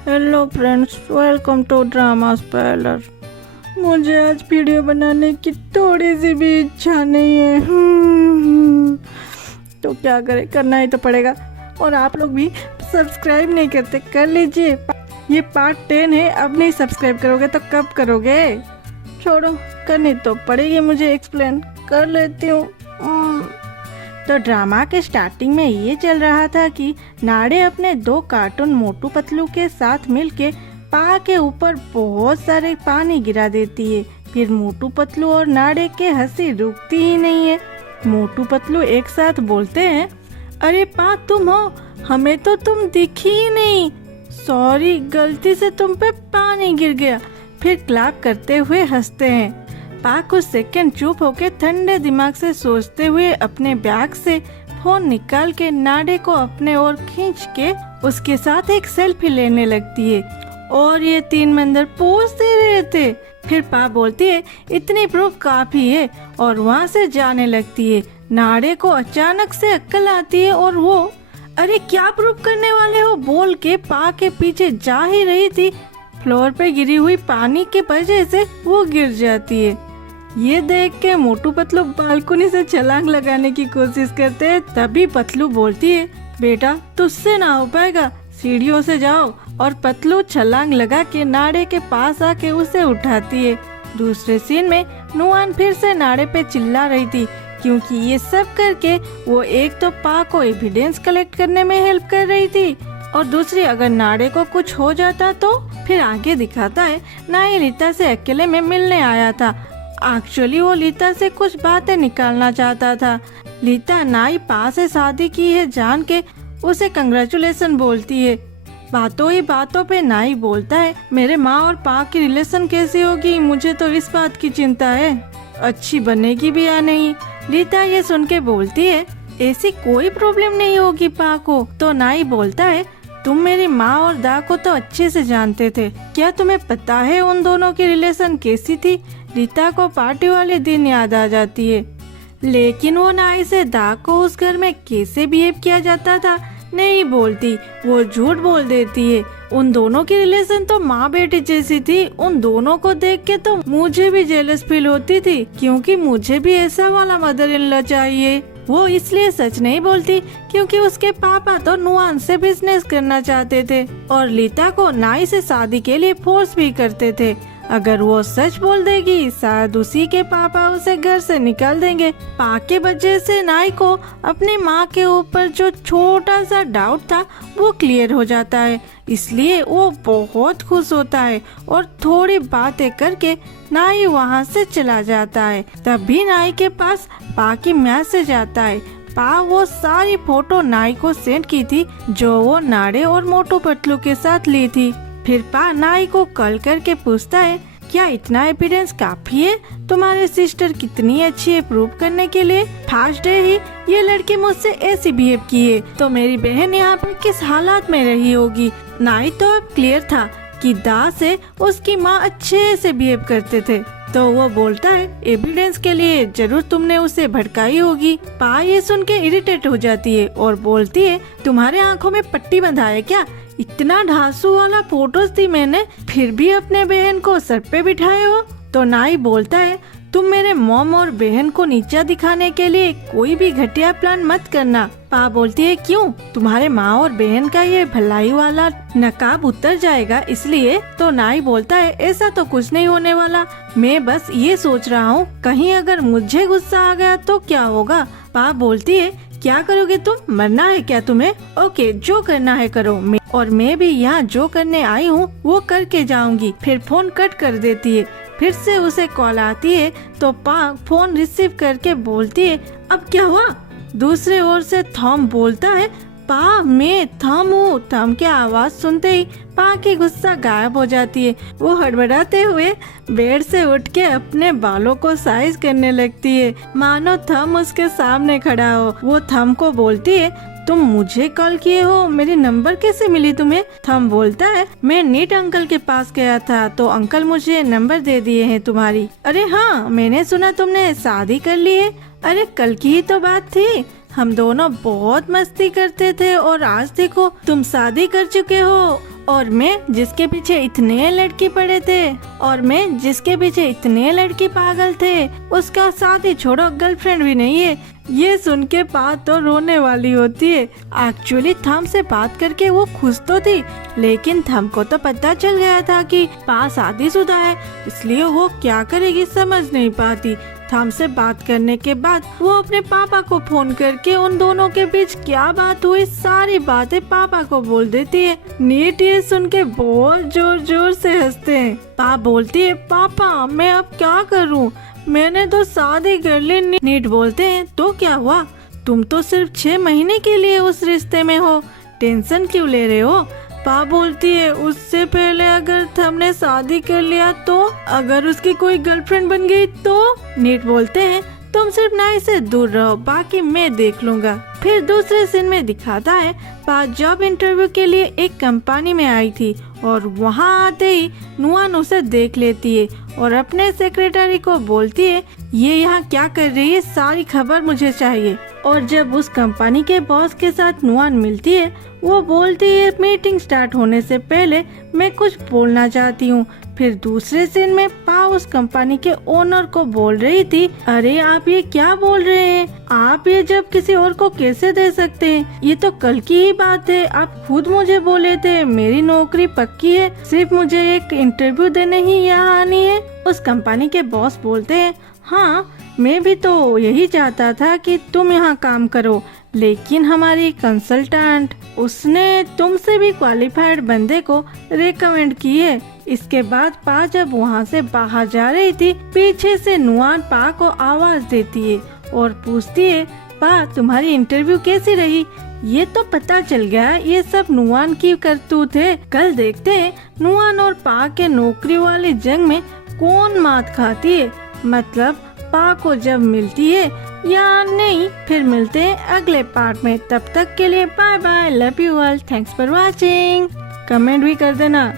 Hello friends, welcome to drama spoiler. मुझे आज video बनाने की थोड़ी सी भी इच्छा नहीं है। तो क्या करें, करना ही तो पड़ेगा। और आप लोग भी सब्सक्राइब नहीं करते, कर लीजिए। ये पार्ट 10 है, अब नहीं सब्सक्राइब करोगे तो कब करोगे? छोड़ो, करनी तो पड़ेगी, मुझे एक्सप्लेन कर लेती हूँ। तो ड्रामा के स्टार्टिंग में ये चल रहा था कि नाड़े अपने 2 कार्टून मोटू पतलू के साथ मिलके पा के ऊपर बहुत सारे पानी गिरा देती है। फिर मोटू पतलू और नाड़े के हंसी रुकती ही नहीं है। मोटू पतलू एक साथ बोलते हैं, अरे पा तुम हो, हमें तो तुम दिखी ही नहीं। सॉरी, गलती से तुम पे पानी गिर गया। फिर क्लैप करते हुए हंसते हैं। पा कुछ सेकंड चुप होके ठंडे दिमाग से सोचते हुए अपने बैग से फोन निकाल के नाड़े को अपने ओर खींच के उसके साथ एक सेल्फी लेने लगती है। और ये 3 मंदिर पोज दे रहे थे। फिर पा बोलती है, इतनी प्रूफ काफी है, और वहाँ से जाने लगती है। नाड़े को अचानक से अक्ल आती है और वो, अरे क्या प्रूफ करने वाले हो, बोल के पा के पीछे जा ही रही थी। फ्लोर पे गिरी हुई पानी के वजह से वो गिर जाती है। ये देख के मोटू पतलू बालकनी से छलांग लगाने की कोशिश करते हैं। तभी पतलू बोलती है, बेटा तुझसे ना हो पाएगा, सीढ़ियों से जाओ। और पतलू छलांग लगा के नाड़े के पास आके उसे उठाती है। दूसरे सीन में नुआन फिर से नाड़े पे चिल्ला रही थी, क्योंकि ये सब करके वो एक तो पा को एविडेंस कलेक्ट करने में हेल्प कर रही थी, और दूसरी अगर नाड़े को कुछ हो जाता तो। फिर आगे दिखाता है, नाई लीता से अकेले में मिलने आया था। एक्चुअली वो लीता से कुछ बातें निकालना चाहता था। लीता नाई पा से शादी की है जान के उसे कंग्रेचुलेशन बोलती है। बातों ही बातों पे नाई बोलता है, मेरे माँ और पा की रिलेशन कैसी होगी, मुझे तो इस बात की चिंता है, अच्छी बनेगी भी या नहीं। लीता ये सुन के बोलती है, ऐसी कोई प्रॉब्लम नहीं होगी पा को। तो नाई बोलता है, तुम मेरी माँ और दा को तो अच्छे से जानते थे, क्या तुम्हें पता है उन दोनों की रिलेशन कैसी थी? रीता को पार्टी वाले दिन याद आ जाती है, लेकिन वो नाई से दा को उस घर में कैसे बिहेव किया जाता था नहीं बोलती, वो झूठ बोल देती है। उन दोनों की रिलेशन तो माँ बेटी जैसी थी। उन दोनों को देख के तो मुझे भी जेलस फील होती थी, क्योंकि मुझे भी ऐसा वाला मदर इन लॉ चाहिए। वो इसलिए सच नहीं बोलती क्योंकि उसके पापा तो नुआन से बिजनेस करना चाहते थे और लीता को नाई से शादी के लिए फोर्स भी करते थे। अगर वो सच बोल देगी शायद उसी के पापा उसे घर से निकाल देंगे। पा के वजह से नाई को अपनी माँ के ऊपर जो छोटा सा डाउट था वो क्लियर हो जाता है, इसलिए वो बहुत खुश होता है और थोड़ी बातें करके नाई वहाँ से चला जाता है। तभी नाई के पास पा की मैसेज आता है। पा वो सारी फोटो नाई को सेंड की थी जो वो नाड़े और मोटू पतलू के साथ ली थी। फिर पा नाई को कॉल करके पूछता है, क्या इतना एविडेंस काफी है? तुम्हारी सिस्टर कितनी अच्छी है प्रूव करने के लिए? फर्स्ट डे ही ये लड़की मुझसे ऐसी बिहेव की है तो मेरी बहन यहाँ पे किस हालात में रही होगी। नाई तो अब क्लियर था कि दा से उसकी माँ अच्छे से बिहेव करते थे। तो वो बोलता है, एविडेंस के लिए जरूर तुमने उसे भड़काई होगी। पा ये सुन के इरिटेट हो जाती है और बोलती है, तुम्हारे आंखों में पट्टी बंधा है क्या? इतना ढांसू वाला फोटोज थी मैंने, फिर भी अपने बहन को सर पे बिठाए हो। तो नाई बोलता है, तुम मेरे मॉम और बहन को नीचा दिखाने के लिए कोई भी घटिया प्लान मत करना। पा बोलती है, क्यों? तुम्हारे माँ और बहन का ये भलाई वाला नकाब उतर जाएगा इसलिए। तो नाई बोलता है, ऐसा तो कुछ नहीं होने वाला, मैं बस ये सोच रहा हूँ कहीं अगर मुझे गुस्सा आ गया तो क्या होगा। पा बोलती है, क्या करोगे तुम? मरना है क्या तुम्हें? ओके, जो करना है करो, मैं भी यहाँ जो करने आई हूँ वो करके जाऊंगी। फिर फोन कट कर देती है। फिर से उसे कॉल आती है तो पा फोन रिसीव करके बोलती है, अब क्या हुआ? दूसरे ओर से थॉम बोलता है, पा मैं थॉम हूँ। थॉम की आवाज सुनते ही पा की गुस्सा गायब हो जाती है। वो हड़बड़ाते हुए बेड से उठ के अपने बालों को साइज करने लगती है, मानो थॉम उसके सामने खड़ा हो। वो थॉम को बोलती है, तुम मुझे कॉल किए हो, मेरी नंबर कैसे मिली तुम्हें? थॉम बोलता है, मैं नीट अंकल के पास गया था तो अंकल मुझे नंबर दे दिए हैं तुम्हारी। अरे हाँ, मैंने सुना तुमने शादी कर ली है। अरे कल की ही तो बात थी। हम दोनों बहुत मस्ती करते थे और आज देखो तुम शादी कर चुके हो और मैं जिसके पीछे इतने लड़की पड़े थे और मैं जिसके पीछे इतने लड़की पागल थे उसका शादी छोड़ो गर्लफ्रेंड भी नहीं है। ये सुन के बात तो रोने वाली होती है। एक्चुअली थम से बात करके वो खुश तो थी, लेकिन थम को तो पता चल गया था कि पा शादीशुदा है, इसलिए वो क्या करेगी समझ नहीं पाती। थम से बात करने के बाद वो अपने पापा को फोन करके उन दोनों के बीच क्या बात हुई सारी बातें पापा को बोल देती है। नीट ये सुन के बहुत जोर जोर से हंसते हैं। पा बोलती है, पापा मैं अब क्या करूं, मैंने तो शादी कर ली। नीट बोलते हैं, तो क्या हुआ, तुम तो सिर्फ 6 महीने के लिए उस रिश्ते में हो, टेंशन क्यों ले रहे हो। पा बोलती है, उससे पहले अगर हमने शादी कर लिया तो, अगर उसकी कोई गर्लफ्रेंड बन गई तो। नीट बोलते हैं, तुम सिर्फ नाई से दूर रहो, बाकी मैं देख लूंगा। फिर दूसरे सीन में दिखाता है पा जॉब इंटरव्यू के लिए एक कंपनी में आई थी और वहाँ आते ही नुआन उसे देख लेती है और अपने सेक्रेटरी को बोलती है, ये यहाँ क्या कर रही है, सारी खबर मुझे चाहिए। और जब उस कंपनी के बॉस के साथ नुआन मिलती है वो बोलती है, मीटिंग स्टार्ट होने से पहले मैं कुछ बोलना चाहती हूँ। फिर दूसरे सीन में पा उस कंपनी के ओनर को बोल रही थी, अरे आप ये क्या बोल रहे हैं, आप ये जब किसी और को कैसे दे सकते हैं, ये तो कल की ही बात है, आप खुद मुझे बोले थे मेरी नौकरी पक्की है, सिर्फ मुझे एक इंटरव्यू देने ही यहाँ आनी है। उस कंपनी के बॉस बोलते हैं, हाँ मैं भी तो यही चाहता था कि तुम यहाँ काम करो, लेकिन हमारी कंसल्टेंट उसने तुमसे भी क्वालिफाइड बंदे को रेकमेंड की है। इसके बाद पा जब वहाँ से बाहर जा रही थी, पीछे से नुआन पा को आवाज देती है और पूछती है, पा तुम्हारी इंटरव्यू कैसी रही। ये तो पता चल गया ये सब नुआन की करतूत है। कल देखते हैं नुआन और पा के नौकरी वाली जंग में कौन मात खाती है, मतलब पा को जब मिलती है या नहीं। फिर मिलते हैं अगले पार्ट में, तब तक के लिए bye bye, love you all, thanks for watching. Comment भी कर देना।